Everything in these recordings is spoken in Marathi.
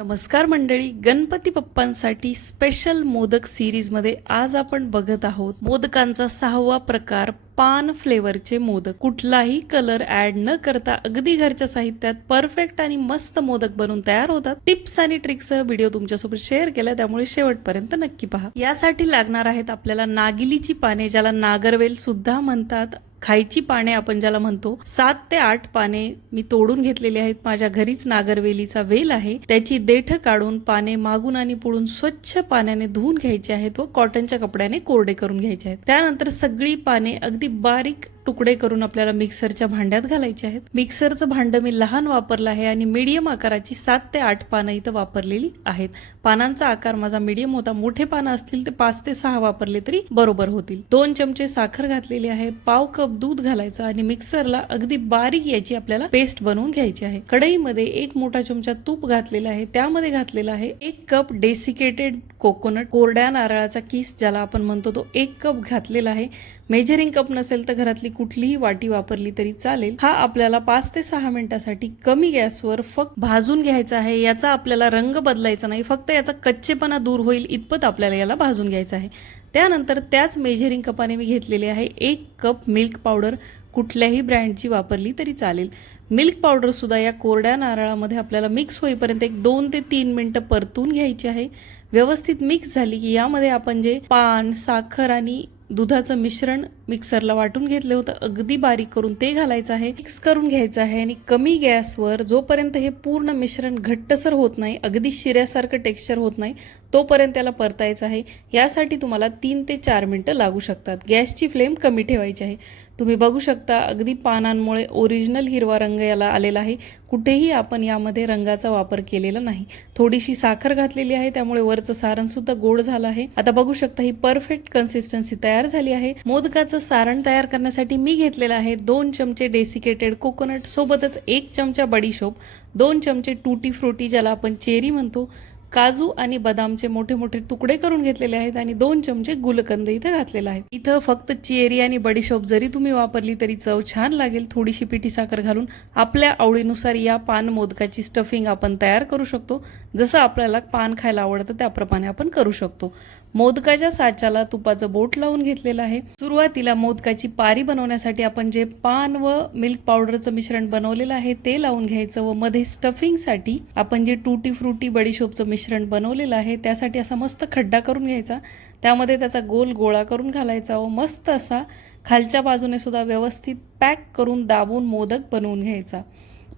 नमस्कार मंडळी गणपती पप्पांसाठी स्पेशल मोदक सिरीजमध्ये आज आपण बघत आहोत. मोदकांचा सहावा प्रकार पान फ्लेवरचे मोदक कुठलाही कलर ऍड न करता अगदी घरच्या साहित्यात परफेक्ट आणि मस्त मोदक बनवून तयार होतात. टिप्स आणि ट्रिक्स व्हिडिओ तुमच्यासोबत शेअर केला त्यामुळे शेवटपर्यंत नक्की पहा. यासाठी लागणार आहेत आपल्याला नागिलीची पाने ज्याला नागरवेल सुद्धा म्हणतात. खायची पाने आपण ज्याला म्हणतो सात ते आठ पाने मी तोडून घेतलेली आहेत. माझ्या घरीच नागरवेलीचा वेल आहे. त्याची देठ काढून पाने मागून आणि पुढून स्वच्छ पाण्याने धुवून घ्यायचे आहेत व कॉटनच्या कपड्याने कोरडे करून घ्यायचे आहेत. त्यानंतर सगळी पाने अगदी बारीक तुकडे करून आपल्याला मिक्सरच्या भांड्यात घालायचे आहेत. मिक्सरचं भांड मी लहान वापरलं आहे आणि मीडियम आकाराची सात ते आठ पानं इथं वापरलेली आहेत. पानांचा आकार माझा मीडियम होता. मोठे पानं असतील ते पाच ते सहा वापरले तरी बरोबर होतील. दोन चमचे साखर घातलेली आहे. पाव कप दूध घालायचं आणि मिक्सरला अगदी बारीक याची आपल्याला पेस्ट बनवून घ्यायची आहे. कढईमध्ये एक मोठा चमचा तूप घातलेला आहे. त्यामध्ये घातलेला आहे एक कप डेसिकेटेड कोकोनट कोरड्या नारळाचा किस ज्याला आपण म्हणतो तो एक कप घातलेला आहे. मेजरिंग कप नसेल तर घरातली कुठलीही वाटी वापरली तरी चालेल. हा आपल्याला पाच ते सहा मिनिटासाठी कमी गॅसवर फक्त भाजून घ्यायचा आहे. याचा आपल्याला रंग बदलायचा नाही. फक्त याचा कच्चेपणा दूर होईल इतपत आपल्याला याला भाजून घ्यायचा आहे. त्यानंतर त्याच मेजरिंग कपाने मी घेतलेले आहे. एक कप मिल्क पावडर कुठल्याही ब्रँडची वापरली तरी चालेल. मिल्क पावडरसुद्धा या कोरड्या नारळामध्ये आपल्याला मिक्स होईपर्यंत एक दोन ते तीन मिनटं परतून घ्यायची आहे. व्यवस्थित मिक्स झाली की यामध्ये आपण जे पान साखर आणि दुधाचं मिश्रण मिक्सरला वाटून घेतलं होतं. अगदी बारीक करून ते घालायचं आहे. मिक्स करून घ्यायचं आहे आणि कमी गॅसवर जोपर्यंत हे पूर्ण मिश्रण घट्टसर होत नाही अगदी शिऱ्यासारखं टेक्स्चर होत नाही तोपर्यंत त्याला परतायचं आहे. यासाठी तुम्हाला तीन ते चार मिनिटं लागू शकतात. गॅसची फ्लेम कमी ठेवायची आहे. तुम्ही बघू शकता अगदी पानांमुळे ओरिजिनल हिरवा रंग याला आलेला आहे. कुठेही आपण यामध्ये रंगाचा वापर केलेला नाही. थोडीशी साखर घातलेली आहे त्यामुळे वरचं सारण सुद्धा गोड झालं आहे. आता बघू शकता ही परफेक्ट कन्सिस्टन्सी तयार झाली आहे. मोदकाचं सारण तयार करण्यासाठी मी घेतलेलं आहे दोन चमचे डेसिकेटेड कोकोनट सोबतच एक चमचा बडीशोप दोन चमचे टूटी फ्रुटी ज्याला आपण चेरी म्हणतो. काजू आणि बदामचे मोठे मोठे तुकडे करून घेतलेले आहेत आणि दोन चमचे गुलकंद इथं घातलेला आहे. इथं फक्त चेरी आणि बडीशोप जरी तुम्ही वापरली तरी चव छान लागेल. थोडीशी पिठी साखर घालून आपल्या आवडीनुसार या पान मोदकाची स्टफिंग आपण तयार करू शकतो. जसं आपल्याला पान खायला आवडतं त्याप्रमाणे आपण करू शकतो. मोदकाच्या साच्याला तुपाचं बोट लावून घेतलेलं आहे. सुरुवातीला मोदकाची पारी बनवण्यासाठी आपण जे पान व मिल्क पावडरचं मिश्रण बनवलेलं आहे ते लावून घ्यायचं व मध्ये स्टफिंगसाठी आपण जे टूटी फ्रुटी बडीशोपचं मिश्रण बनवलेलं आहे त्यासाठी असा मस्त खड्डा करून घ्यायचा. त्यामध्ये त्याचा गोल गोळा करून घालायचा व मस्त असा खालच्या बाजूने सुद्धा व्यवस्थित पॅक करून दाबून मोदक बनवून घ्यायचा.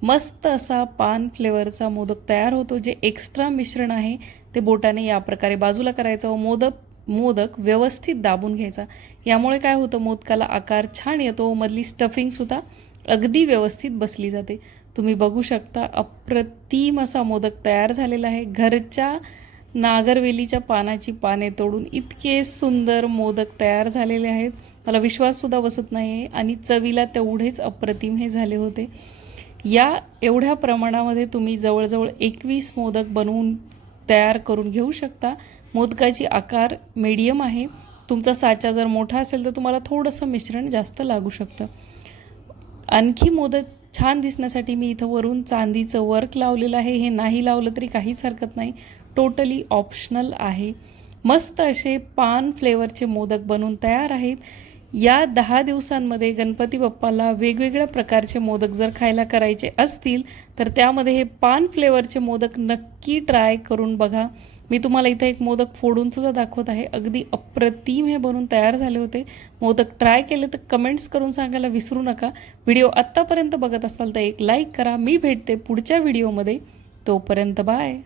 मस्त असा पान फ्लेवरचा मोदक तयार होतो जे एक्स्ट्रा मिश्रण आहे ते बोटाने या प्रकारे बाजूला करायचा व मोदक मोदक व्यवस्थित दाबून घ्यायचा. यामुळे काय होतं मोदकाला आकार छान येतो व मधली स्टफिंगसुद्धा अगदी व्यवस्थित बसली जाते. तुम्ही बघू शकता अप्रतिम असा मोदक तयार झालेला आहे. घरच्या नागरवेलीच्या पानाची पाने तोडून इतके सुंदर मोदक तयार झालेले आहेत. मला विश्वाससुद्धा बसत नाही आहे आणि चवीला तेवढेच अप्रतिम हे झाले होते. या एवढ्या प्रमाणामध्ये तुम्ही जवळजवळ एकवीस मोदक बनवून तयार करून घेऊ शकता. मोदकाची आकार मीडियम आहे. तुमचा साचा जर मोठा असेल तर तुम्हाला थोडंसं मिश्रण जास्त लागू शकतं. आणखी मोदक छान दिसण्यासाठी मी इथं वरून चांदीचं वर्क लावलेलं आहे. हे नाही लावलं तरी काहीच हरकत नाही. टोटली ऑप्शनल आहे. मस्त असे पान फ्लेवरचे मोदक बनवून तयार आहेत. या दहा दिवसांमध्ये गणपती बाप्पाला वेगवेगळ्या प्रकारचे मोदक जर खायला करायचे असतील तर त्यामध्ये हे पान फ्लेवरचे मोदक नक्की ट्राय करून बघा. मी तुम्हाला इथं एक मोदक फोडून सुद्धा दाखवत आहे. अगदी अप्रतिम हे बनून तयार झाले होते. मोदक ट्राय केले तर कमेंट्स करून सांगायला विसरू नका. व्हिडिओ आत्तापर्यंत बघत असाल तर एक लाईक करा. मी भेटते पुढच्या व्हिडिओमध्ये. तोपर्यंत बाय.